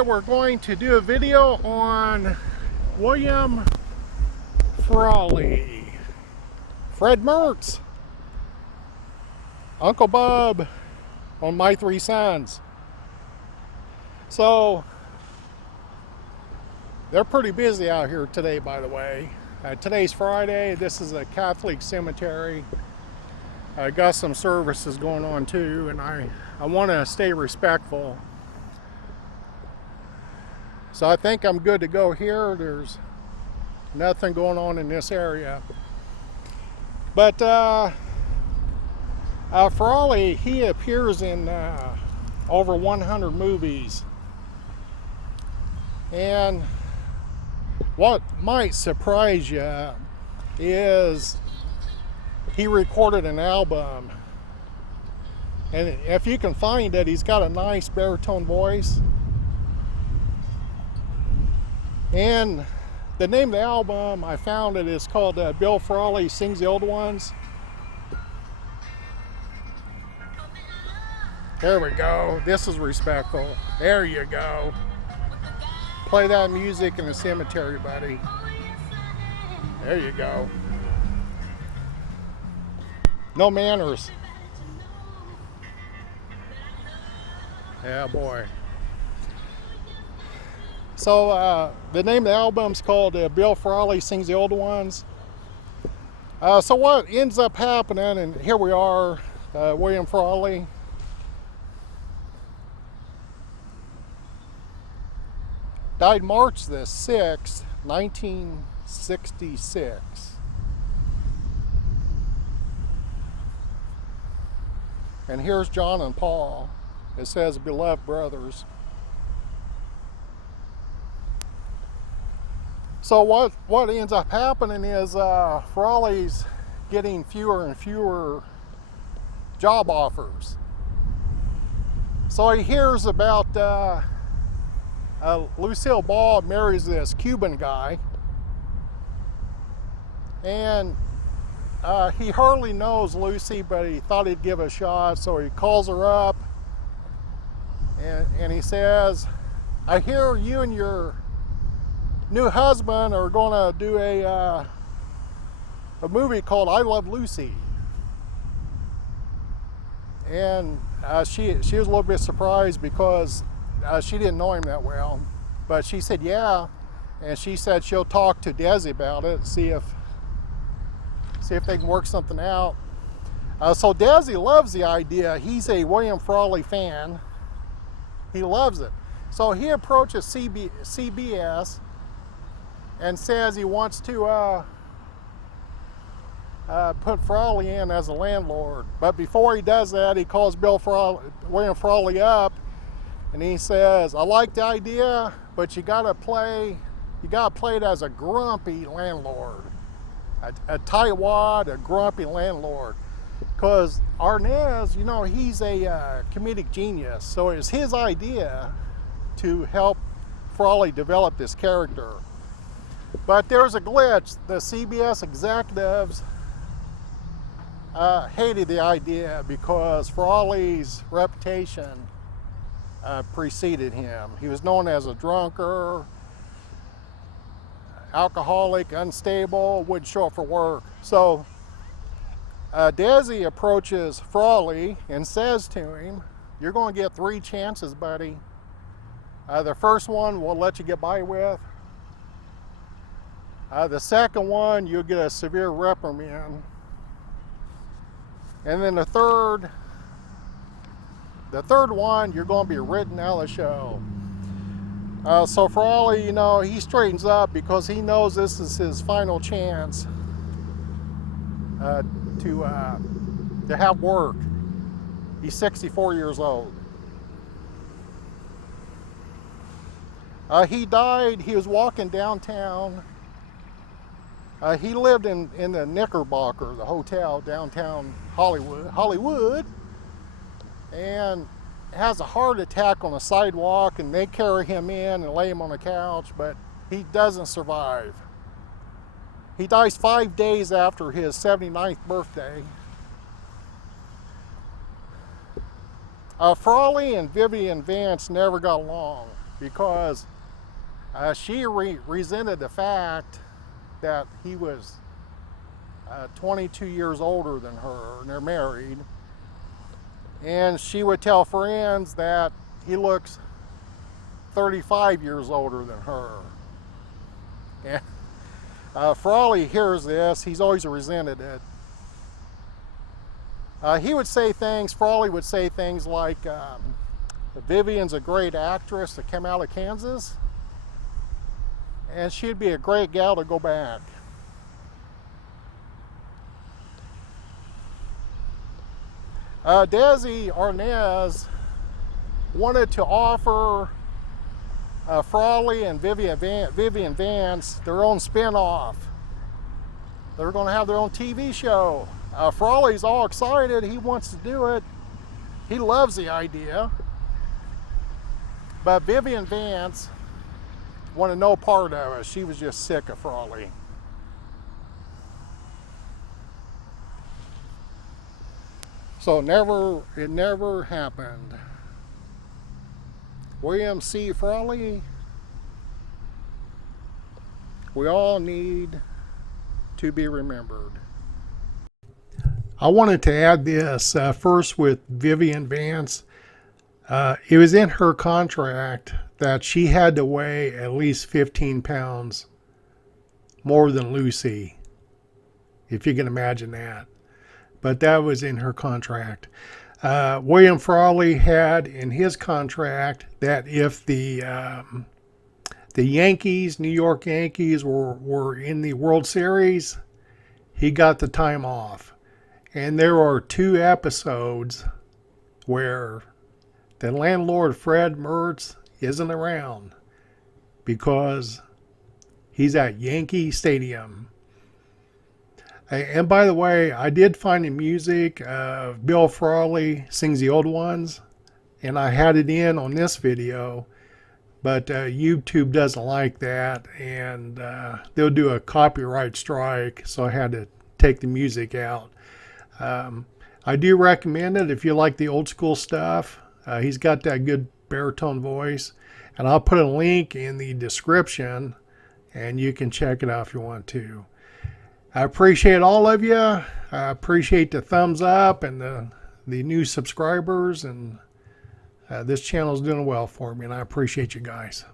Today we're going to do a video on William Frawley, Fred Mertz, Uncle Bub on My Three Sons. So they're pretty busy out here today, by the way. Today's Friday. This is a Catholic cemetery. I got some services going on too, and I want to stay respectful. So I think I'm good to go here. There's nothing going on in this area. But Frawley, he appears in over 100 movies. And what might surprise you is he recorded an album. And if you can find it, he's got a nice baritone voice. And the name of the album, I found it, is called Bill Frawley Sings the Old Ones. There we go. This is respectful. There you go. Play that music in the cemetery, buddy. There you go. No manners. Yeah, boy. So the name of the album's called Bill Frawley Sings the Old Ones. So what ends up happening, and here we are, William Frawley. Died March the 6th, 1966. And here's John and Paul. It says, beloved brothers. So what ends up happening is Frawley's getting fewer and fewer job offers. So he hears about Lucille Ball marries this Cuban guy, and he hardly knows Lucy, but he thought he'd give it a shot, so he calls her up and he says, I hear you and your new husband are going to do a movie called I Love Lucy. And she was a little bit surprised because she didn't know him that well, but she said yeah, and she said she'll talk to Desi about it, see if they can work something out. So Desi loves the idea. He's a William Frawley fan. He loves it. So he approaches CBS and says he wants to put Frawley in as a landlord. But before he does that, he calls William Frawley up, and he says, I like the idea, but you gotta play it as a grumpy landlord. A tightwad, a grumpy landlord. Because Arnaz, you know, he's a comedic genius, so it's his idea to help Frawley develop this character. But there's a glitch. The CBS executives hated the idea because Frawley's reputation preceded him. He was known as a drunkard, alcoholic, unstable, wouldn't show up for work. So Desi approaches Frawley and says to him, you're going to get 3 chances, buddy. The first one we'll let you get by with. The second one, you'll get a severe reprimand. And then the third one, you're going to be written out of the show. So Frawley, you know, he straightens up because he knows this is his final chance to have work. He's 64 years old. He died, he was walking downtown. He lived in the Knickerbocker, the hotel downtown Hollywood, and has a heart attack on the sidewalk, and they carry him in and lay him on a couch, but he doesn't survive. He dies 5 days after his 79th birthday. Frawley and Vivian Vance never got along. because she resented the fact that he was 22 years older than her, and they're married. And she would tell friends that he looks 35 years older than her. And Frawley hears this. He's always resented it. He would say things, Frawley would say things like, Vivian's a great actress that came out of Kansas, and she'd be a great gal to go back. Desi Arnaz wanted to offer Frawley and Vivian Vance their own spin-off. They're going to have their own TV show. Frawley's all excited. He wants to do it. He loves the idea. But Vivian Vance wanted no part of it. She was just sick of Frawley. So it never happened. William C. Crawley, we all need to be remembered. I wanted to add this first with Vivian Vance. It was in her contract that she had to weigh at least 15 pounds more than Lucy, if you can imagine that. But that was in her contract. William Frawley had in his contract that if the Yankees, New York Yankees, were in the World Series, he got the time off. And there are 2 episodes where the landlord, Fred Mertz, isn't around because he's at Yankee Stadium. And by the way, I did find the music. Bill Frawley sings the old ones, and I had it in on this video, but YouTube doesn't like that, and they'll do a copyright strike, so I had to take the music out. I do recommend it if you like the old school stuff. He's got that good baritone voice, and I'll put a link in the description, and you can check it out if you want to. I appreciate all of you. I appreciate the thumbs up and the new subscribers, and this channel is doing well for me, and I appreciate you guys.